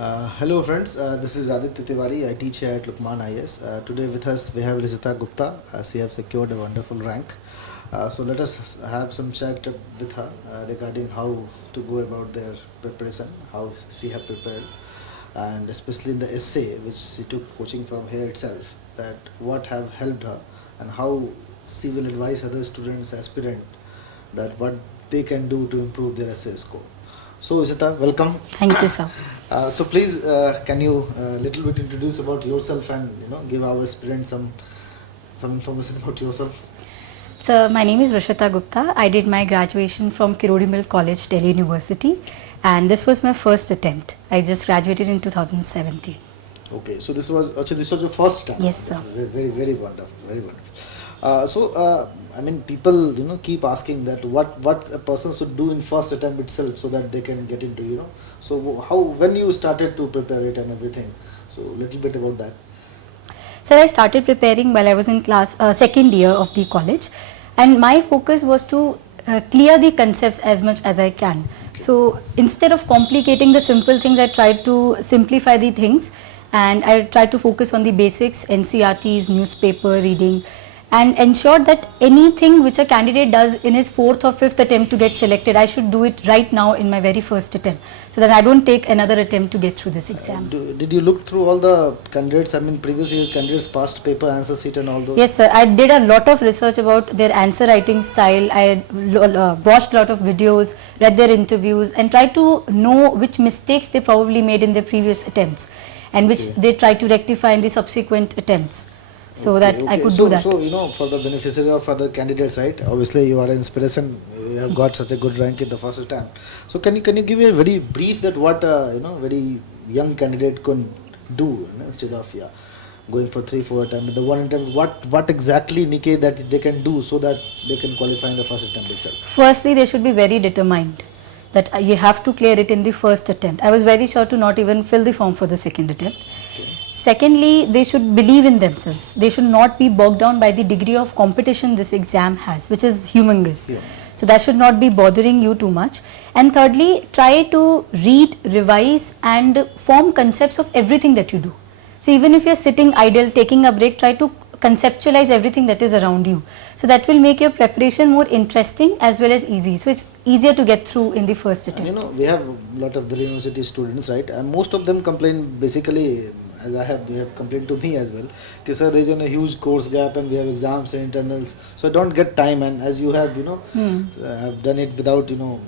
Hello friends, this is Aditya Tiwari. I teach here at Lukmaan IAS. Today with us we have Rishita Gupta. She have secured a wonderful rank. So let us have some chat with her regarding how to go about their preparation, how she have prepared, and especially in the essay which she took coaching from here itself, that what have helped her and how she will advise other students, aspirant, that what they can do to improve their essay score. So Rishita, welcome. Thank you, sir. So please, can you little bit introduce about yourself and give our aspirants some information about yourself. So my name is Rishita Gupta. I did my graduation from Kirodi College, Delhi University, and this was my first attempt. I just graduated in 2017. Okay, so this was your first attempt. Yes, sir. Very wonderful, very wonderful. I mean, people keep asking that what a person should do in first attempt itself so that they can get into So when you started to prepare it and everything, so little bit about that. So I started preparing while I was in class second year of the college, and my focus was to clear the concepts as much as I can. Okay. So instead of complicating the simple things, I tried to simplify the things, and I tried to focus on the basics, NCRTs, newspaper reading, and ensure that anything which a candidate does in his fourth or fifth attempt to get selected, I should do it right now in my very first attempt, so that I don't take another attempt to get through this exam. Did you look through all the candidates, I mean previous year candidates past paper, answer sheet and all those? Yes, sir. I did a lot of research about their answer writing style. I watched a lot of videos, read their interviews, and tried to know which mistakes they probably made in their previous attempts, and which they tried to rectify in the subsequent attempts. So that I could do that. So, for the beneficiary of other candidates, right? Obviously, you are an inspiration. You have got such a good rank in the first attempt. So, can you give me a very brief that what very young candidate can do instead of going for 3-4 attempts. The one attempt, what exactly Nikkei that they can do so that they can qualify in the first attempt itself? Firstly, they should be very determined that you have to clear it in the first attempt. I was very sure to not even fill the form for the second attempt. Okay. Secondly, they should believe in themselves. They should not be bogged down by the degree of competition this exam has, which is humongous. Yeah. So that should not be bothering you too much. And thirdly, try to read, revise and form concepts of everything that you do. So even if you're sitting idle, taking a break, try to conceptualize everything that is around you. So that will make your preparation more interesting as well as easy. So it's easier to get through in the first attempt. And we have a lot of Delhi University students, right? And most of them complain basically, as they have complained to me as well, कि sir, there is a huge course gap and we have exams and internals, so I don't get time. And as you have have done it without in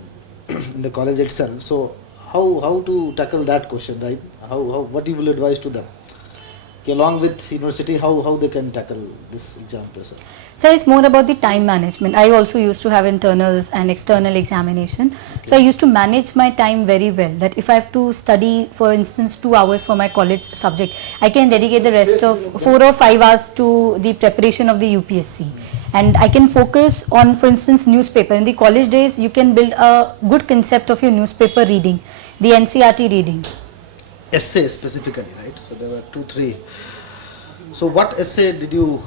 the college itself, so how to tackle that question, right? How what you will advise to them? Along with university, how they can tackle this exam pressure? So it's more about the time management. I also used to have internals and external examination. Okay. So I used to manage my time very well, that if I have to study, for instance, 2 hours for my college subject, I can dedicate the rest of 4 or 5 hours to the preparation of the UPSC. And I can focus on, for instance, newspaper. In the college days, you can build a good concept of your newspaper reading, the NCRT reading. Essay specifically, right? So there were 2-3. So what essay did you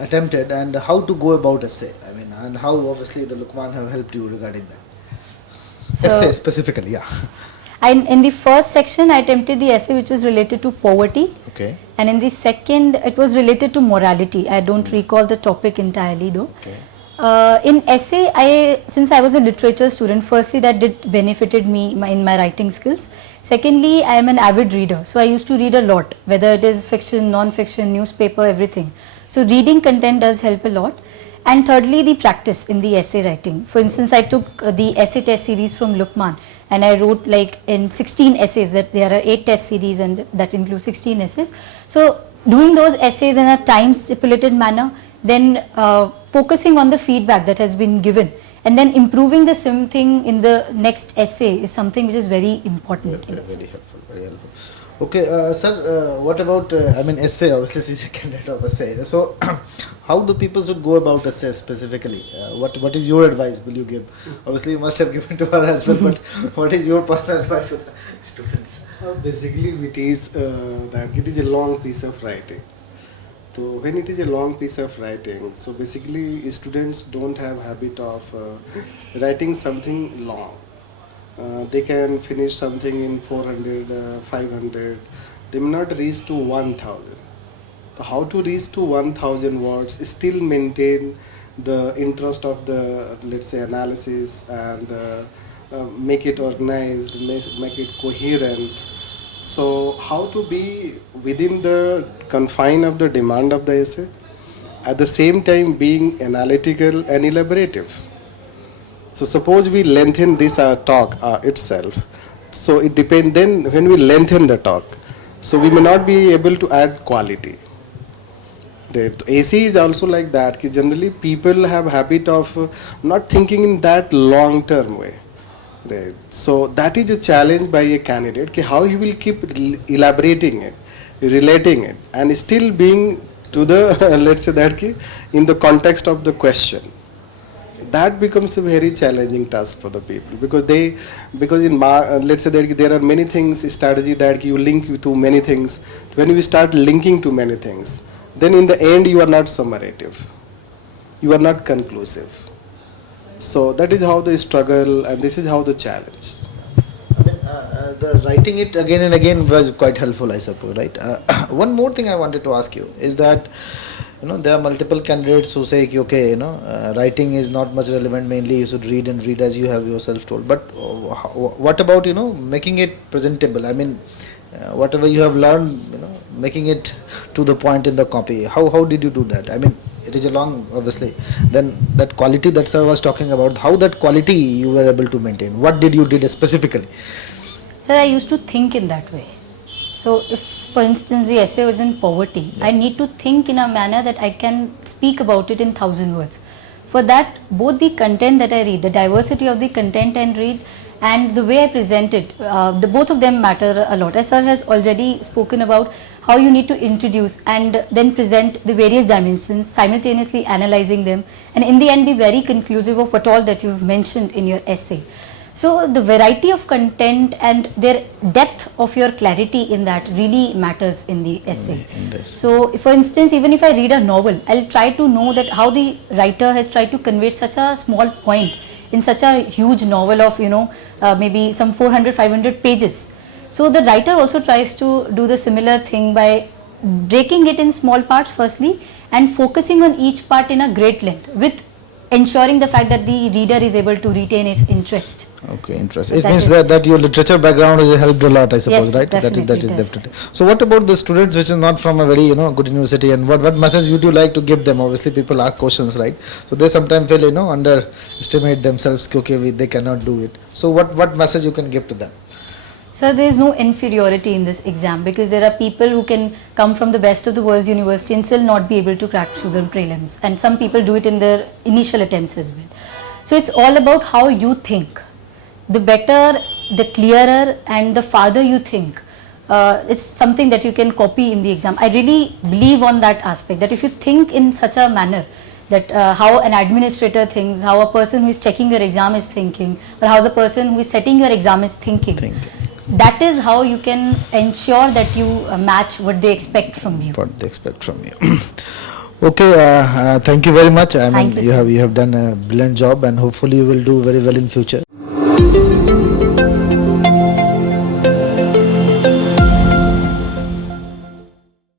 attempted, and how to go about essay? I mean, and how obviously the Lukmaan have helped you regarding that? So essay specifically, yeah. In the first section, I attempted the essay which was related to poverty. Okay. And in the second, it was related to morality. I don't recall the topic entirely though. Okay. In essay, since I was a literature student, firstly that did benefited me in my writing skills. Secondly, I am an avid reader, so I used to read a lot, whether it is fiction, non-fiction, newspaper, everything. So reading content does help a lot. And thirdly, the practice in the essay writing. For instance, I took the essay test series from Lukmaan, and I wrote like in 16 essays, that there are 8 test series and that includes 16 essays. So doing those essays in a time stipulated manner, then focusing on the feedback that has been given, and then improving the same thing in the next essay is something which is very important. Very helpful, very helpful. Okay, sir, what about, essay, obviously she's a candidate of essay. So, how do people should go about essay specifically? What is your advice will you give? Obviously you must have given to her as well, but what is your personal advice to the students? Basically it is that it is a long piece of writing. So when it is a long piece of writing, so basically students don't have habit of writing something long. they can finish something in 400, 500. They may not reach to 1000. So how to reach to 1000 words, still maintain the interest of the, let's say, analysis, and make it organized, make it coherent. So how to be within the confine of the demand of the essay, at the same time being analytical and elaborative. So suppose we lengthen this talk itself. So it depends then when we lengthen the talk. So we may not be able to add quality. The AC is also like that. Generally people have habit of not thinking in that long term way. Right. So that is a challenge by a candidate, how he will keep elaborating it, relating it, and still being to the let's say that in the context of the question. That becomes a very challenging task for the people, because in let's say that there are many things, strategy that you link to many things. When you start linking to many things, then in the end you are not summative, you are not conclusive. So that is how they struggle, and this is how the challenge. The writing it again and again was quite helpful, I suppose, right? One more thing I wanted to ask you is that, there are multiple candidates who say, okay, writing is not much relevant, mainly you should read and read, as you have yourself told. But what about, making it presentable? I mean, whatever you have learned, making it to the point in the copy. How did you do that? I mean, it is a long, obviously. Then that quality that sir was talking about, how that quality you were able to maintain? What did you did specifically? Sir, I used to think in that way. So if, for instance, the essay was in poverty, I need to think in a manner that I can speak about it in 1000 words. For that, both the content that I read, the diversity of the content I read, and the way I present it, both of them matter a lot. As sir has already spoken about how you need to introduce and then present the various dimensions, simultaneously analyzing them, and in the end be very conclusive of what all that you've mentioned in your essay. So the variety of content and their depth of your clarity in that really matters in the essay. So for instance, even if I read a novel, I'll try to know that how the writer has tried to convey such a small point in such a huge novel of, maybe some 400, 500 pages. So the writer also tries to do the similar thing by breaking it in small parts firstly and focusing on each part in a great length, with ensuring the fact that the reader is able to retain his interest. Okay, interesting. It means that your literature background has helped a lot, I suppose, yes, right? Definitely that is definitely. So what about the students which is not from a very good university, and what message would you like to give them? Obviously people ask questions, right? So they sometimes feel underestimate themselves, okay, they cannot do it. So what message you can give to them? So there is no inferiority in this exam, because there are people who can come from the best of the world's university and still not be able to crack through the prelims, and some people do it in their initial attempts as well. So it's all about how you think. The better, the clearer, and the farther you think, it's something that you can copy in the exam. I really believe on that aspect, that if you think in such a manner, that how an administrator thinks, how a person who is checking your exam is thinking, or how the person who is setting your exam is thinking. That is how you can ensure that you match what they expect from you. What they expect from you. Okay, thank you very much. I mean, you have done a brilliant job, and hopefully you will do very well in future.